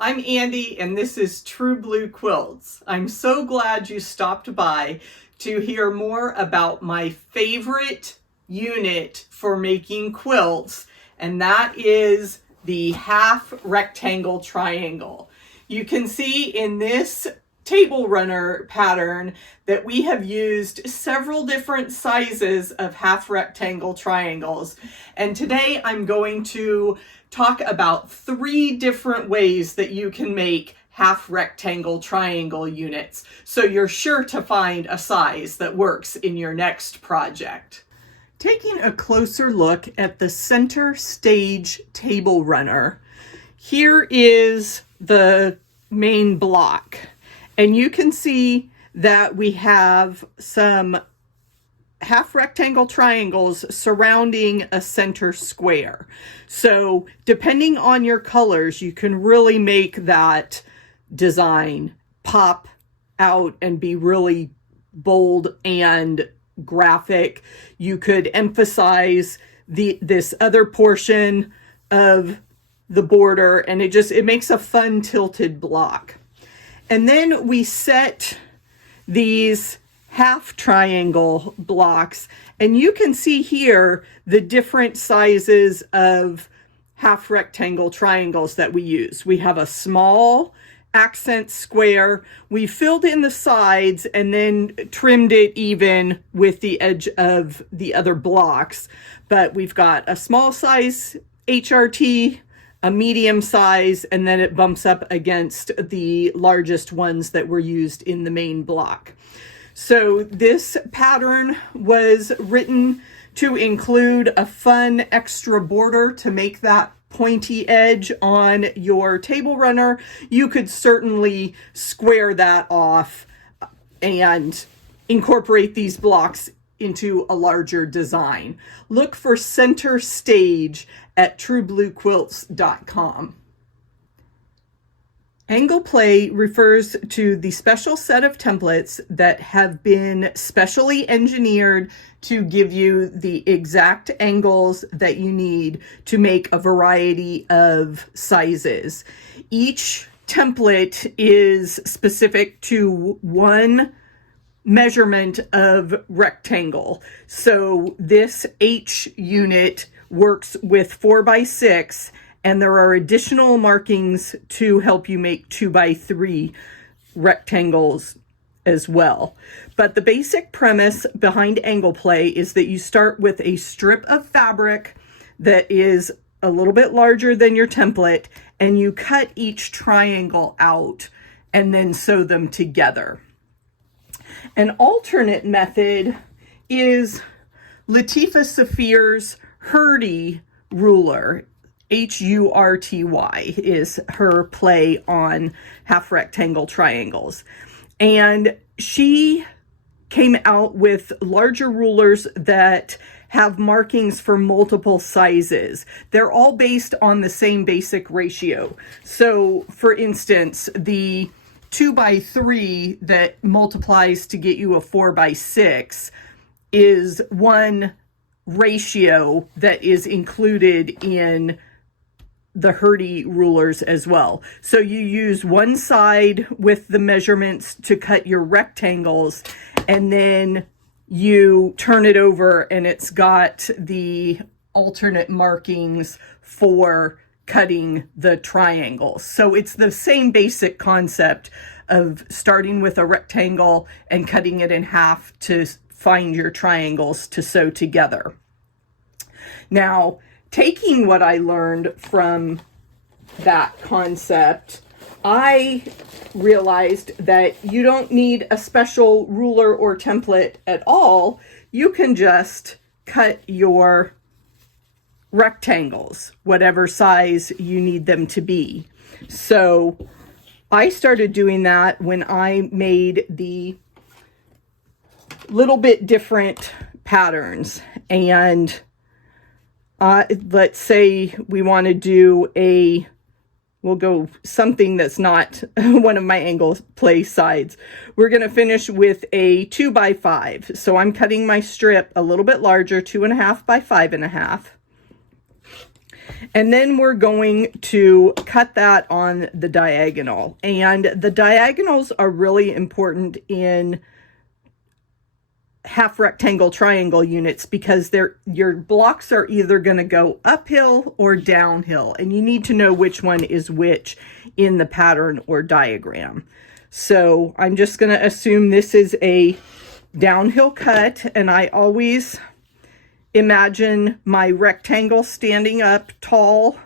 I'm Andy and this is True Blue Quilts. I'm so glad you stopped by to hear more about my favorite unit for making quilts, and that is the half rectangle triangle. You can see in this table runner pattern that we have used several different sizes of half rectangle triangles, and today I'm going to talk about 3 different ways that you can make half rectangle triangle units, so you're sure to find a size that works in your next project. Taking a closer look at the center stage table runner, here is the main block, and you can see that we have some half rectangle triangles surrounding a center square. So depending on your colors, you can really make that design pop out and be really bold and graphic. You could emphasize this other portion of the border, and it makes a fun tilted block. And then we set these half triangle blocks, and you can see here the different sizes of half rectangle triangles that we use. We have a small accent square. We filled in the sides and then trimmed it even with the edge of the other blocks. But we've got a small size HRT, a medium size, and then it bumps up against the largest ones that were used in the main block. So this pattern was written to include a fun extra border to make that pointy edge on your table runner. You could certainly square that off and incorporate these blocks into a larger design. Look for Center Stage at truebluequilts.com. Angle play refers to the special set of templates that have been specially engineered to give you the exact angles that you need to make a variety of sizes. Each template is specific to one measurement of rectangle. So this H unit works with 4x6, and there are additional markings to help you make 2x3 rectangles as well. But the basic premise behind angle play is that you start with a strip of fabric that is a little bit larger than your template, and you cut each triangle out and then sew them together. An alternate method is Latifa Safir's HuRTy ruler. HuRTy is her play on half rectangle triangles. And she came out with larger rulers that have markings for multiple sizes. They're all based on the same basic ratio. So for instance, the 2x3 that multiplies to get you a 4x6 is one ratio that is included in the HuRTy rulers as well. So you use one side with the measurements to cut your rectangles, and then you turn it over and it's got the alternate markings for cutting the triangles. So it's the same basic concept of starting with a rectangle and cutting it in half to find your triangles to sew together. Now, taking what I learned from that concept, I realized that you don't need a special ruler or template at all. You can just cut your rectangles, whatever size you need them to be. So I started doing that when I made the little bit different patterns. And let's say we want to do we'll go something that's not one of my angle play sides. We're going to finish with a 2x5. So I'm cutting my strip a little bit larger, 2.5 by 5.5. And then we're going to cut that on the diagonal. And the diagonals are really important in half rectangle triangle units because your blocks are either going to go uphill or downhill, and you need to know which one is which in the pattern or diagram. So I'm just going to assume this is a downhill cut, and I always imagine my rectangle standing up tall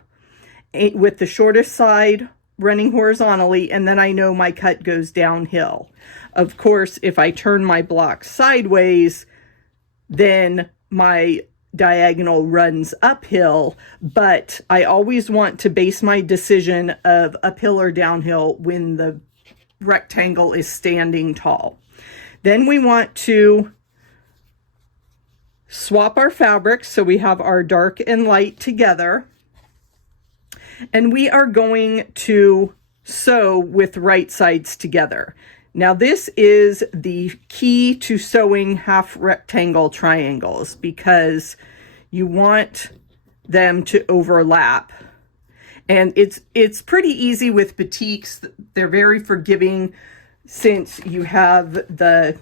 with the shortest side running horizontally, and then I know my cut goes downhill. Of course, if I turn my block sideways, then my diagonal runs uphill, but I always want to base my decision of uphill or downhill when the rectangle is standing tall. Then we want to swap our fabrics so we have our dark and light together. And we are going to sew with right sides together. Now this is the key to sewing half rectangle triangles because you want them to overlap. And it's pretty easy with batiks. They're very forgiving since you have the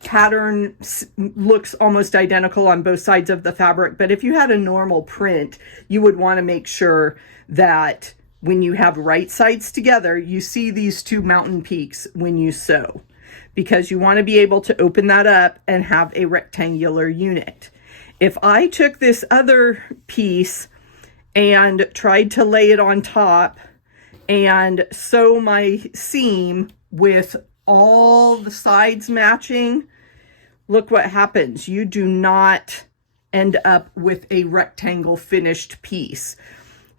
pattern looks almost identical on both sides of the fabric. But if you had a normal print, you would want to make sure that when you have right sides together, you see these two mountain peaks when you sew, because you want to be able to open that up and have a rectangular unit. If I took this other piece and tried to lay it on top and sew my seam with all the sides matching, look what happens. You do not end up with a rectangle finished piece.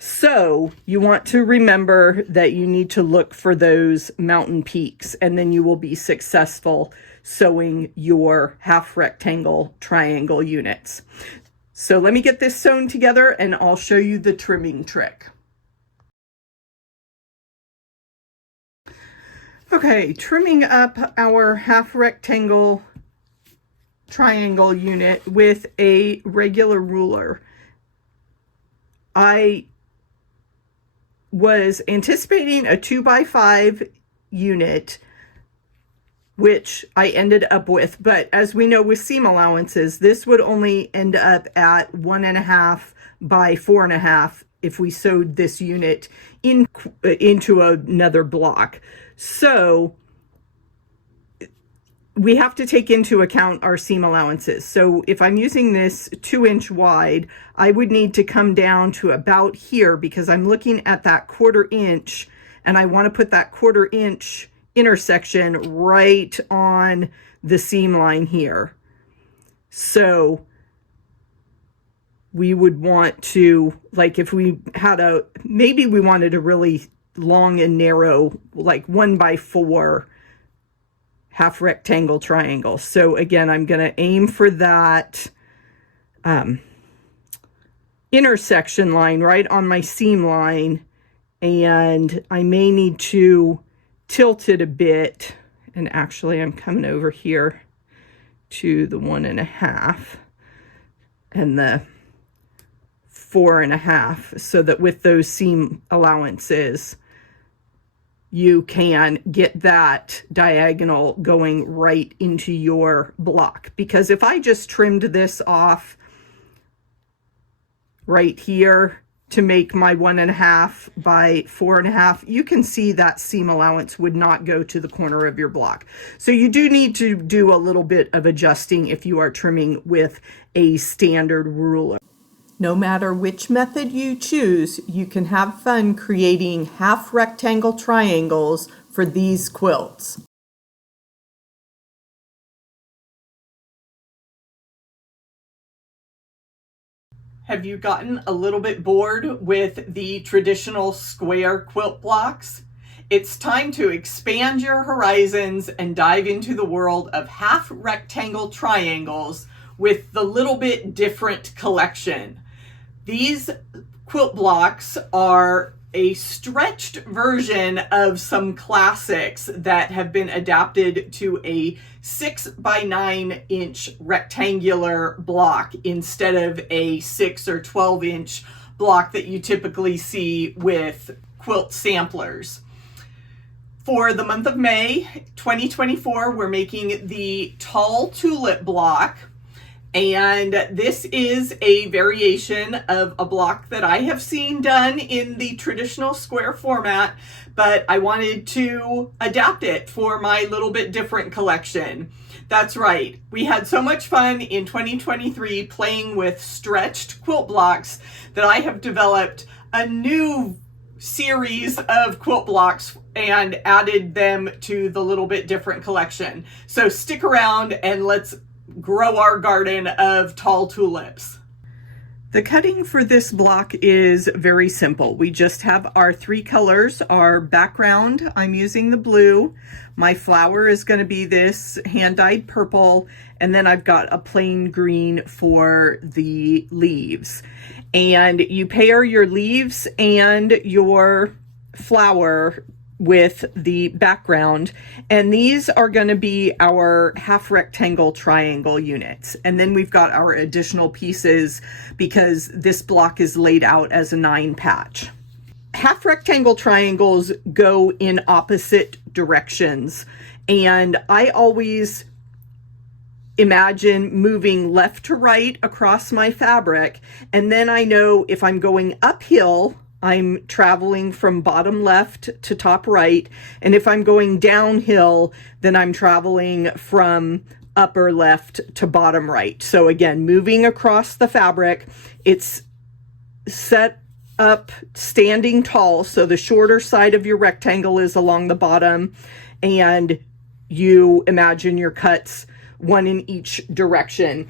So you want to remember that you need to look for those mountain peaks, and then you will be successful sewing your half rectangle triangle units. So let me get this sewn together and I'll show you the trimming trick. Okay, trimming up our half rectangle triangle unit with a regular ruler. I was anticipating a 2x5 unit, which I ended up with, but as we know with seam allowances, this would only end up at 1.5 by 4.5 if we sewed this unit into another block. So we have to take into account our seam allowances. So if I'm using this 2-inch wide, I would need to come down to about here because I'm looking at that 1/4 inch and I want to put that 1/4 inch intersection right on the seam line here. So we would want to, like if we had maybe we wanted a really long and narrow, like 1x4 half rectangle triangle. So again, I'm going to aim for that intersection line right on my seam line, and I may need to tilt it a bit. And actually I'm coming over here to the 1.5 and the 4.5 so that with those seam allowances you can get that diagonal going right into your block. Because if I just trimmed this off right here to make my 1.5 by 4.5, you can see that seam allowance would not go to the corner of your block. So you do need to do a little bit of adjusting if you are trimming with a standard ruler. No matter which method you choose, you can have fun creating half rectangle triangles for these quilts. Have you gotten a little bit bored with the traditional square quilt blocks? It's time to expand your horizons and dive into the world of half rectangle triangles with the Little Bit Different collection. These quilt blocks are a stretched version of some classics that have been adapted to a 6x9 inch rectangular block instead of a 6 or 12 inch block that you typically see with quilt samplers. For the month of May 2024, we're making the tall tulip block. And this is a variation of a block that I have seen done in the traditional square format, but I wanted to adapt it for my little bit different collection. That's right. We had so much fun in 2023 playing with stretched quilt blocks that I have developed a new series of quilt blocks and added them to the little bit different collection. So stick around and let's grow our garden of tall tulips. The cutting for this block is very simple. We just have our three colors. Our background, I'm using the blue. My flower is going to be this hand-dyed purple, and then I've got a plain green for the leaves. And you pair your leaves and your flower with the background, and these are going to be our half rectangle triangle units. And then we've got our additional pieces because this block is laid out as a 9 patch. Half rectangle triangles go in opposite directions, and I always imagine moving left to right across my fabric, and then I know if I'm going uphill, I'm traveling from bottom left to top right, and if I'm going downhill, then I'm traveling from upper left to bottom right. So again, moving across the fabric, it's set up standing tall, so the shorter side of your rectangle is along the bottom, and you imagine your cuts one in each direction.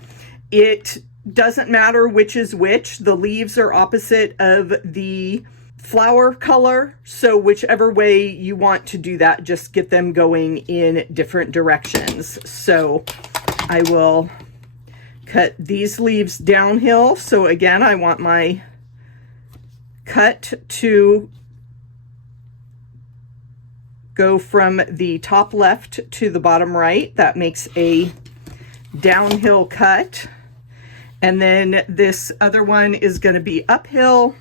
It doesn't matter which is which. The leaves are opposite of the flower color, so whichever way you want to do that, just get them going in different directions. So I will cut these leaves downhill. So again, I want my cut to go from the top left to the bottom right. That makes a downhill cut. And then this other one is going to be uphill.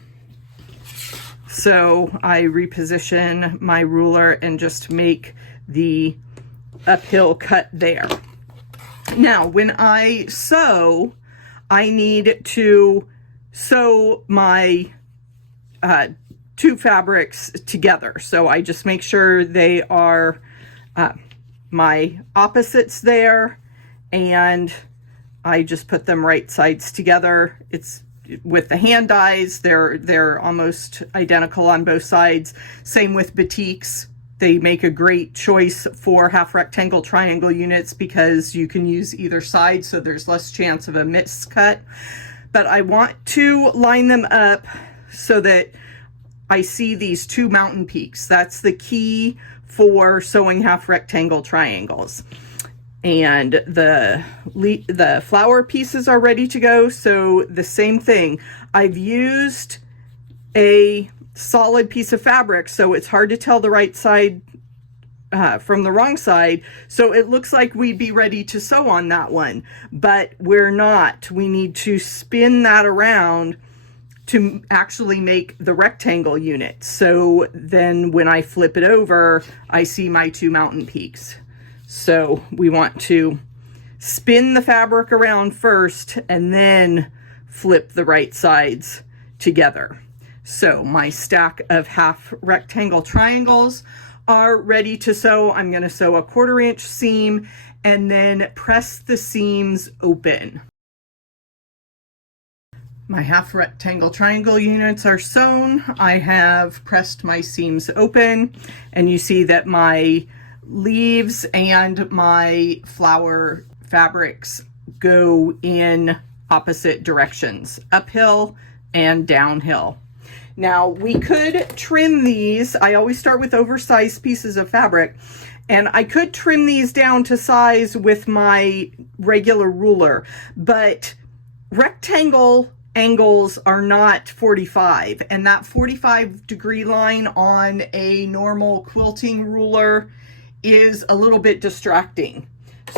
So I reposition my ruler and just make the uphill cut there. Now, when I sew, I need to sew my two fabrics together. So I just make sure they are my opposites there, and I just put them right sides together. It's with the hand dyes, they're almost identical on both sides. Same with batiks. They make a great choice for half rectangle triangle units because you can use either side, so there's less chance of a miscut. But I want to line them up so that I see these two mountain peaks. That's the key for sewing half rectangle triangles. And the flower pieces are ready to go. So the same thing, I've used a solid piece of fabric, so it's hard to tell the right side from the wrong side. So it looks like we'd be ready to sew on that one, but we're not. We need to spin that around to actually make the rectangle unit. So then when I flip it over, I see my two mountain peaks. So we want to spin the fabric around first and then flip the right sides together. So my stack of half rectangle triangles are ready to sew. I'm going to sew a 1/4 inch seam and then press the seams open. My half rectangle triangle units are sewn. I have pressed my seams open, and you see that my leaves and my flower fabrics go in opposite directions, uphill and downhill. Now we could trim these. I always start with oversized pieces of fabric, and I could trim these down to size with my regular ruler, but rectangle angles are not 45, and that 45-degree line on a normal quilting ruler is a little bit distracting.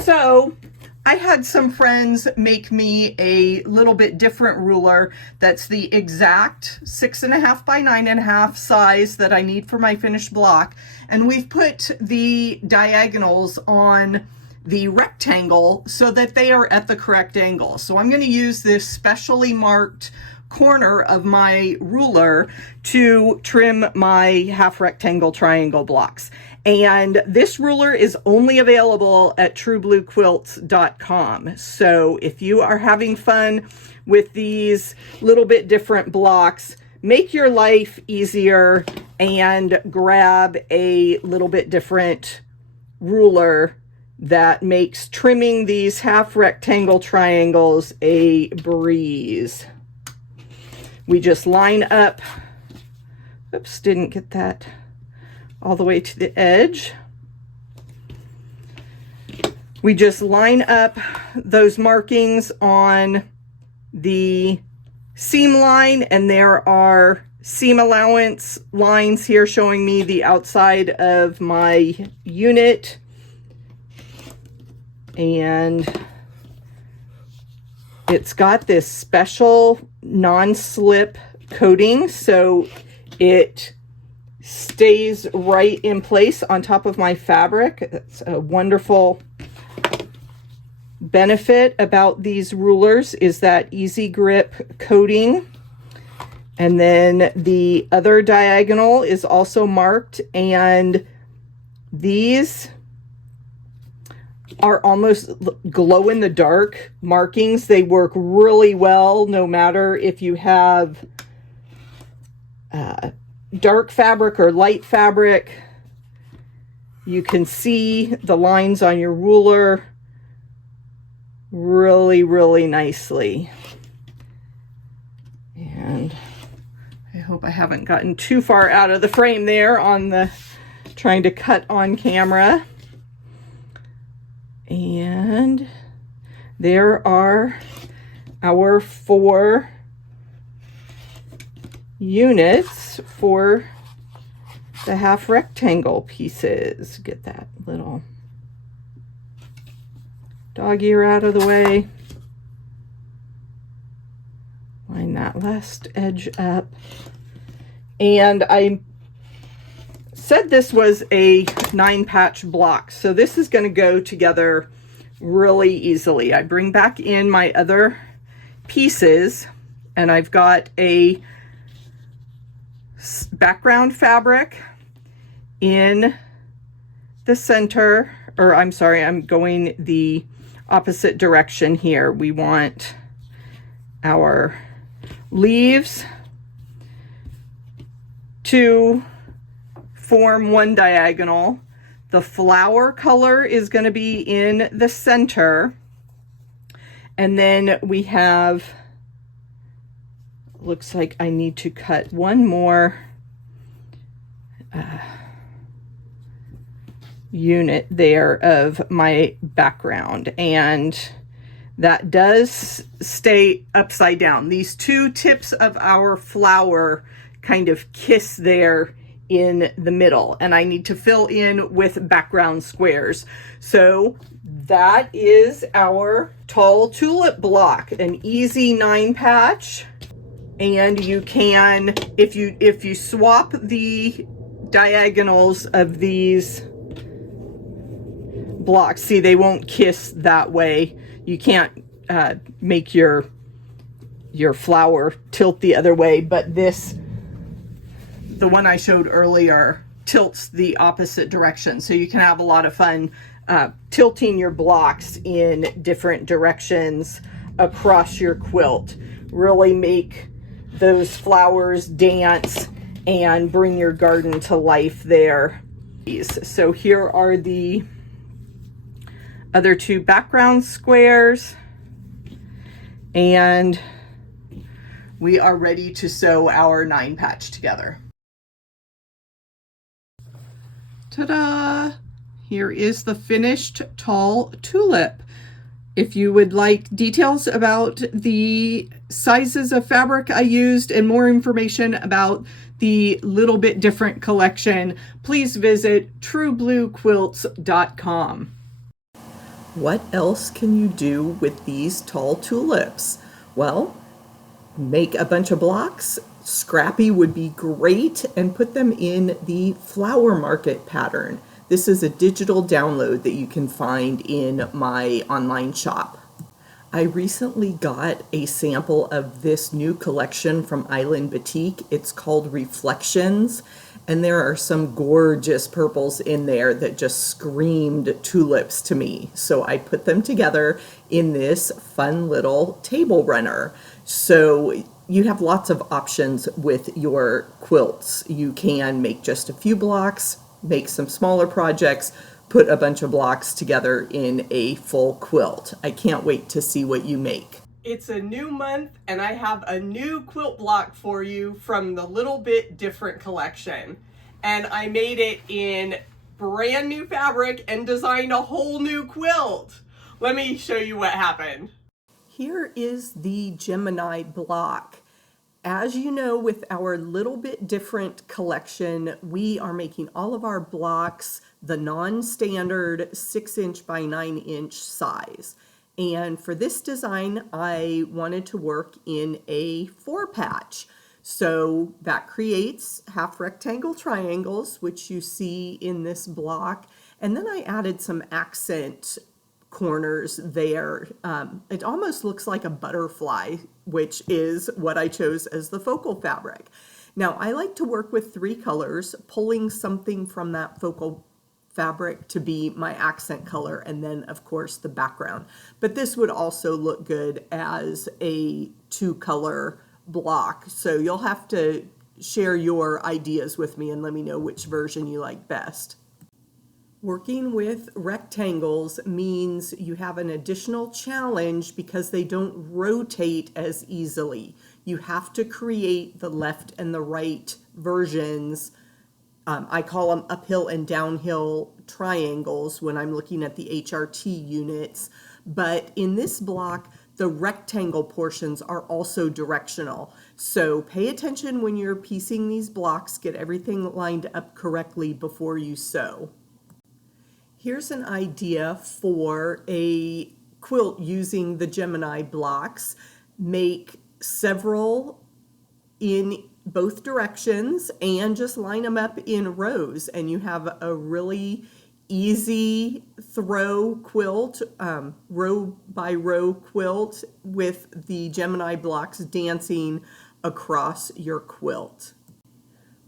So I had some friends make me a little bit different ruler that's the exact 6.5 by 9.5 size that I need for my finished block. And we've put the diagonals on the rectangle so that they are at the correct angle. So I'm going to use this specially marked corner of my ruler to trim my half rectangle triangle blocks. And this ruler is only available at truebluequilts.com. So if you are having fun with these little bit different blocks, make your life easier and grab a little bit different ruler that makes trimming these half rectangle triangles a breeze. We just line up, oops, didn't get that all the way to the edge. We just line up those markings on the seam line, and there are seam allowance lines here showing me the outside of my unit. And it's got this special non-slip coating, so it stays right in place on top of my fabric. It's a wonderful benefit about these rulers, is that easy grip coating. And then the other diagonal is also marked, and these are almost glow in the dark markings. They work really well no matter if you have dark fabric or light fabric. You can see the lines on your ruler really, really nicely. And I hope I haven't gotten too far out of the frame there on the trying to cut on camera. And there are our 4 units for the half rectangle pieces. Get that little dog ear out of the way. Line that last edge up. And I said this was a 9-patch block, so this is going to go together really easily. I bring back in my other pieces, and I've got a background fabric in the center, or I'm sorry, I'm going the opposite direction here. We want our leaves to form one diagonal. The flower color is going to be in the center, and then we have, looks like I need to cut one more unit there of my background, and that does stay upside down. These 2 tips of our flower kind of kiss there in the middle, and I need to fill in with background squares. So that is our tall tulip block, an easy 9-patch. And you can, if you swap the diagonals of these blocks, see, they won't kiss that way. You can't make your flower tilt the other way, but this, the one I showed earlier, tilts the opposite direction. So you can have a lot of fun tilting your blocks in different directions across your quilt. Really make those flowers dance and bring your garden to life there. So here are the other 2 background squares, and we are ready to sew our 9-patch together. Ta-da! Here is the finished tall tulip. If you would like details about the sizes of fabric I used and more information about the Little Bit Different collection, please visit truebluequilts.com. What else can you do with these tall tulips? Well, make a bunch of blocks. Scrappy would be great, and put them in the flower market pattern. This is a digital download that you can find in my online shop. I recently got a sample of this new collection from Island Boutique. It's called Reflections, and there are some gorgeous purples in there that just screamed tulips to me. So I put them together in this fun little table runner. So you have lots of options with your quilts. You can make just a few blocks, make some smaller projects, put a bunch of blocks together in a full quilt. I can't wait to see what you make. It's a new month and I have a new quilt block for you from the Little Bit Different collection. And I made it in brand new fabric and designed a whole new quilt. Let me show you what happened. Here is the Gemini block. As you know, with our Little Bit Different collection, we are making all of our blocks the non-standard 6" by 9" size. And for this design, I wanted to work in a 4-patch. So that creates half rectangle triangles, which you see in this block. And then I added some accent corners there. It almost looks like a butterfly, which is what I chose as the focal fabric. Now, I like to work with 3 colors, pulling something from that focal fabric to be my accent color, and then of course the background. But this would also look good as a 2-color block. So you'll have to share your ideas with me and let me know which version you like best. Working with rectangles means you have an additional challenge because they don't rotate as easily. You have to create the left and the right versions. I call them uphill and downhill triangles when I'm looking at the HRT units. But in this block, the rectangle portions are also directional. So pay attention when you're piecing these blocks, get everything lined up correctly before you sew. Here's an idea for a quilt using the Gemini blocks. Make several in both directions and just line them up in rows, and you have a really easy throw quilt, row by row quilt with the Gemini blocks dancing across your quilt.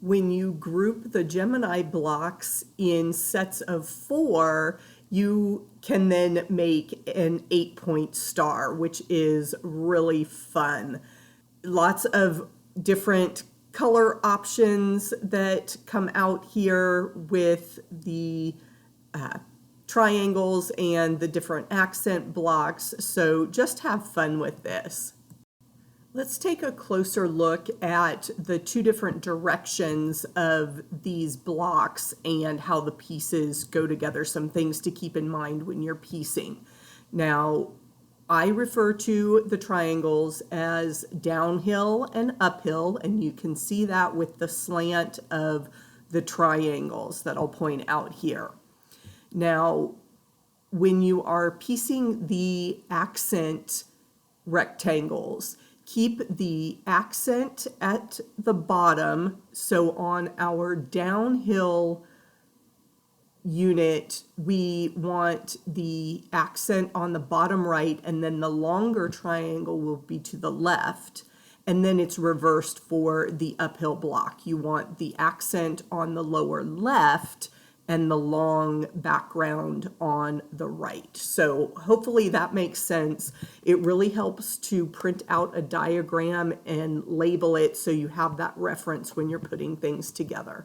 When you group the Gemini blocks in sets of 4, you can then make an 8-point star, which is really fun. Lots of different color options that come out here with the triangles and the different accent blocks. So just have fun with this. Let's take a closer look at the 2 different directions of these blocks and how the pieces go together, some things to keep in mind when you're piecing. Now, I refer to the triangles as downhill and uphill, and you can see that with the slant of the triangles that I'll point out here. Now, when you are piecing the accent rectangles, keep the accent at the bottom. So on our downhill unit, we want the accent on the bottom right, and then the longer triangle will be to the left. And then it's reversed for the uphill block. You want the accent on the lower left and the long background on the right. So hopefully that makes sense. It really helps to print out a diagram and label it so you have that reference when you're putting things together.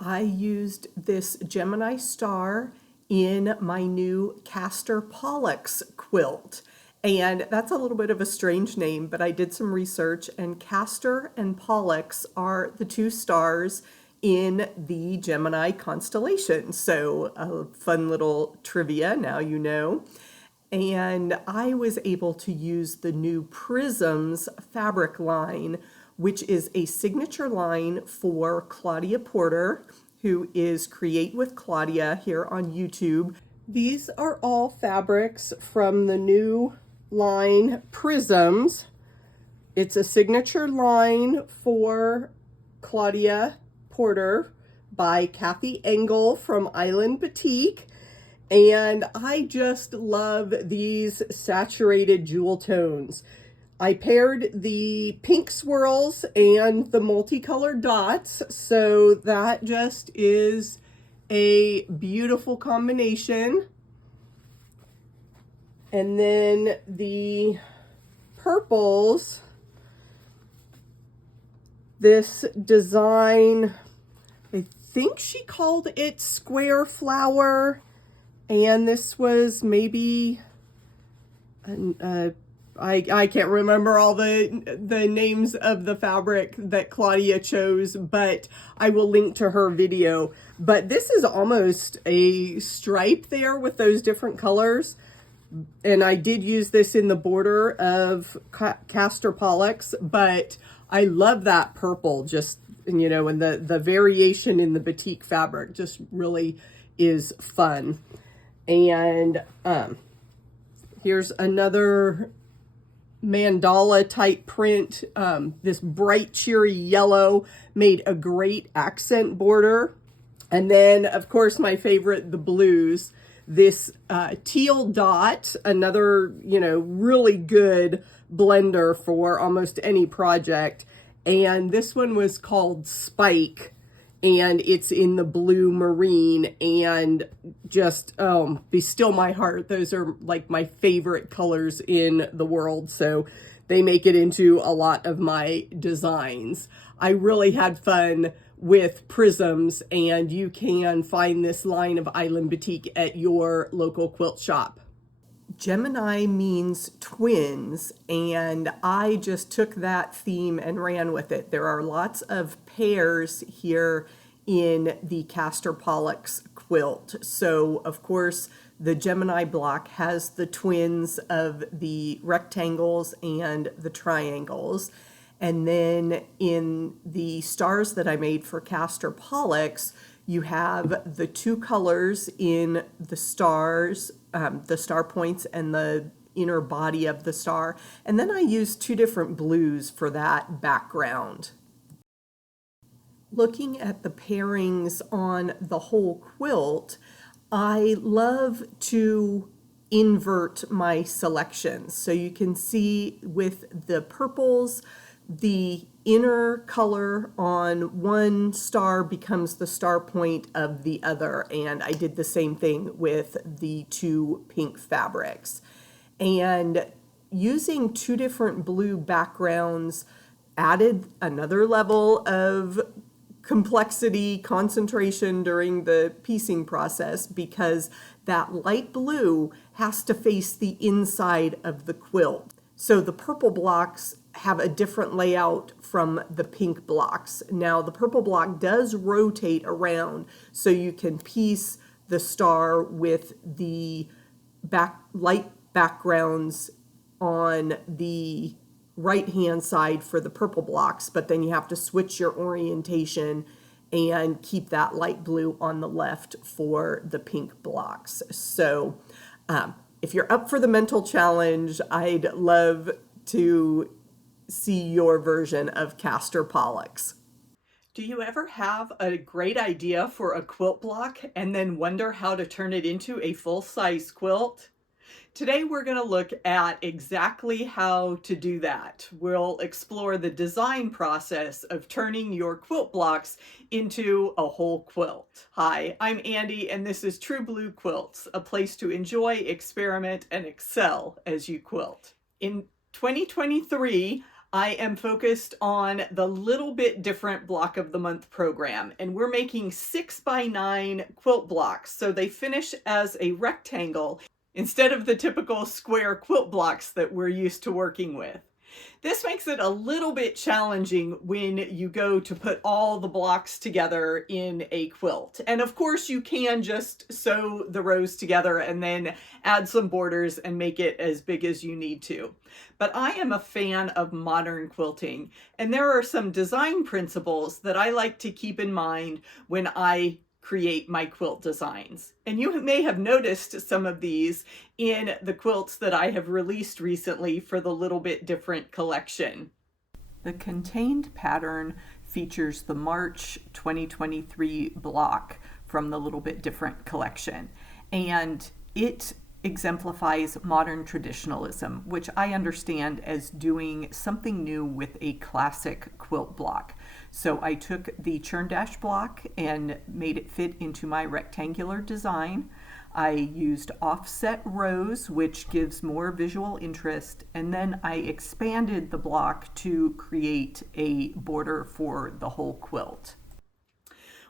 I used this Gemini star in my new Castor Pollux quilt. And that's a little bit of a strange name, but I did some research, and Castor and Pollux are the 2 stars in the Gemini constellation. So a fun little trivia, now you know. And I was able to use the new Prisms fabric line, which is a signature line for Claudia Porter, who is Create with Claudia here on YouTube. These are all fabrics from the new line Prisms. It's a signature line for Claudia Porter by Kathy Engel from Island Boutique. And I just love these saturated jewel tones. I paired the pink swirls and the multicolored dots, so that just is a beautiful combination. And then the purples, this design, I think she called it Square Flower, and this was maybe I can't remember all the names of the fabric that Claudia chose, but I will link to her video. But this is almost a stripe there with those different colors. And I did use this in the border of Castor Pollux, but I love that purple, just, you know, and the variation in the batik fabric just really is fun. And here's another mandala type print. This bright cheery yellow made a great accent border. And then of course my favorite, the blues, this teal dot, another, you know, really good blender for almost any project. And this one was called Spike, and it's in the blue marine, and just be still my heart. Those are like my favorite colors in the world, so they make it into a lot of my designs. I really had fun with Prisms, and you can find this line of Island Boutique at your local quilt shop. Gemini means twins, and I just took that theme and ran with it. There are lots of pairs here in the Castor Pollux quilt. So of course the Gemini block has the twins of the rectangles and the triangles. And then in the stars that I made for Castor Pollux, you have the two colors in the stars, the star points and the inner body of the star. And then I used two different blues for that background. Looking at the pairings on the whole quilt, I love to invert my selections. So you can see with the purples, the inner color on one star becomes the star point of the other. And I did the same thing with the two pink fabrics. And using two different blue backgrounds added another level of complexity, concentration during the piecing process, because that light blue has to face the inside of the quilt. So the purple blocks have a different layout from the pink blocks. Now the purple block does rotate around, so you can piece the star with the light backgrounds on the right-hand side for the purple blocks, but then you have to switch your orientation and keep that light blue on the left for the pink blocks. So if you're up for the mental challenge, I'd love to see your version of Castor Pollux. Do you ever have a great idea for a quilt block and then wonder how to turn it into a full-size quilt? Today we're going to look at exactly how to do that. We'll explore the design process of turning your quilt blocks into a whole quilt. Hi, I'm Andy, and this is True Blue Quilts, a place to enjoy, experiment, and excel as you quilt. In 2023, I am focused on the Little Bit Different Block of the Month program, and we're making 6x9 quilt blocks, so they finish as a rectangle instead of the typical square quilt blocks that we're used to working with. This makes it a little bit challenging when you go to put all the blocks together in a quilt. And of course you can just sew the rows together and then add some borders and make it as big as you need to. But I am a fan of modern quilting, and there are some design principles that I like to keep in mind when I create my quilt designs. And you may have noticed some of these in the quilts that I have released recently for the Little Bit Different collection. The contained pattern features the March 2023 block from the Little Bit Different collection, and it exemplifies modern traditionalism, which I understand as doing something new with a classic quilt block. So I took the churn dash block and made it fit into my rectangular design. I used offset rows, which gives more visual interest, and then I expanded the block to create a border for the whole quilt.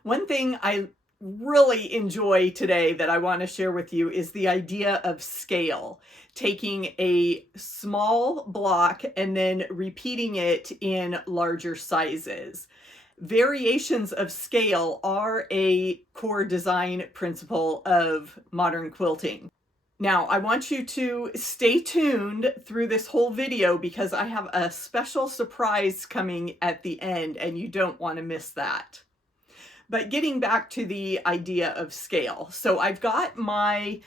One thing I really enjoy today that I want to share with you is the idea of scale, taking a small block and then repeating it in larger sizes. Variations of scale are a core design principle of modern quilting. Now, I want you to stay tuned through this whole video because I have a special surprise coming at the end and you don't want to miss that. But getting back to the idea of scale. So I've got my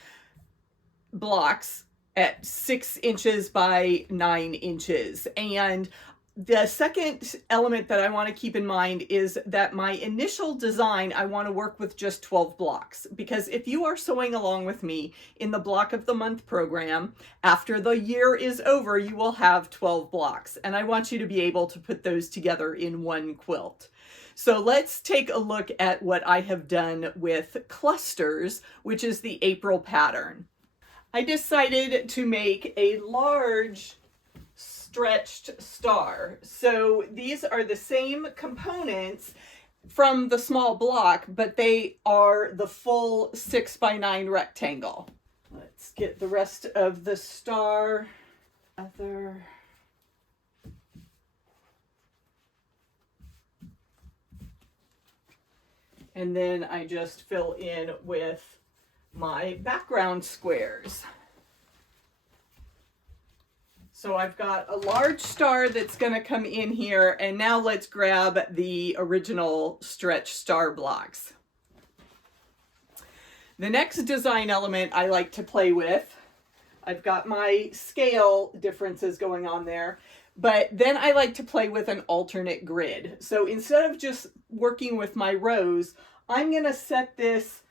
blocks at 6 inches by 9 inches. And the second element that I want to keep in mind is that my initial design, I want to work with just 12 blocks. Because if you are sewing along with me in the Block of the Month program, after the year is over, you will have 12 blocks. And I want you to be able to put those together in one quilt. So let's take a look at what I have done with clusters, which is the April pattern. I decided to make a large stretched star. So these are the same components from the small block, but they are the full 6 by 9 rectangle. Let's get the rest of the star together. And then I just fill in with my background squares. So I've got a large star that's going to come in here, and now let's grab the original stretch star blocks. The next design element I like to play with, I've got my scale differences going on there, but then I like to play with an alternate grid. So instead of just working with my rows, I'm going to set this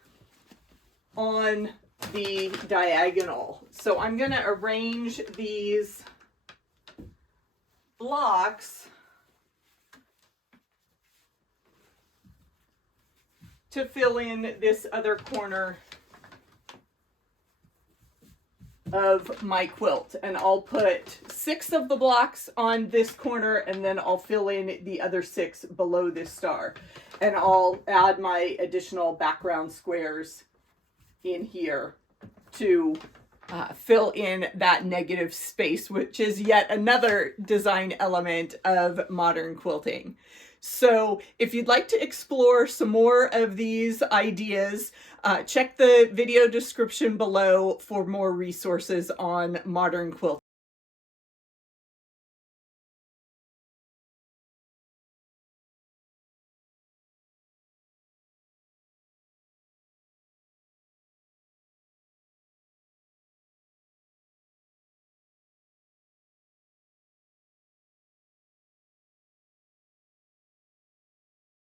on the diagonal. So I'm going to arrange these blocks to fill in this other corner of my quilt, and I'll put 6 of the blocks on this corner, and then I'll fill in the other 6 below this star, and I'll add my additional background squares in here to fill in that negative space, which is yet another design element of modern quilting. So if you'd like to explore some more of these ideas, check the video description below for more resources on modern quilting.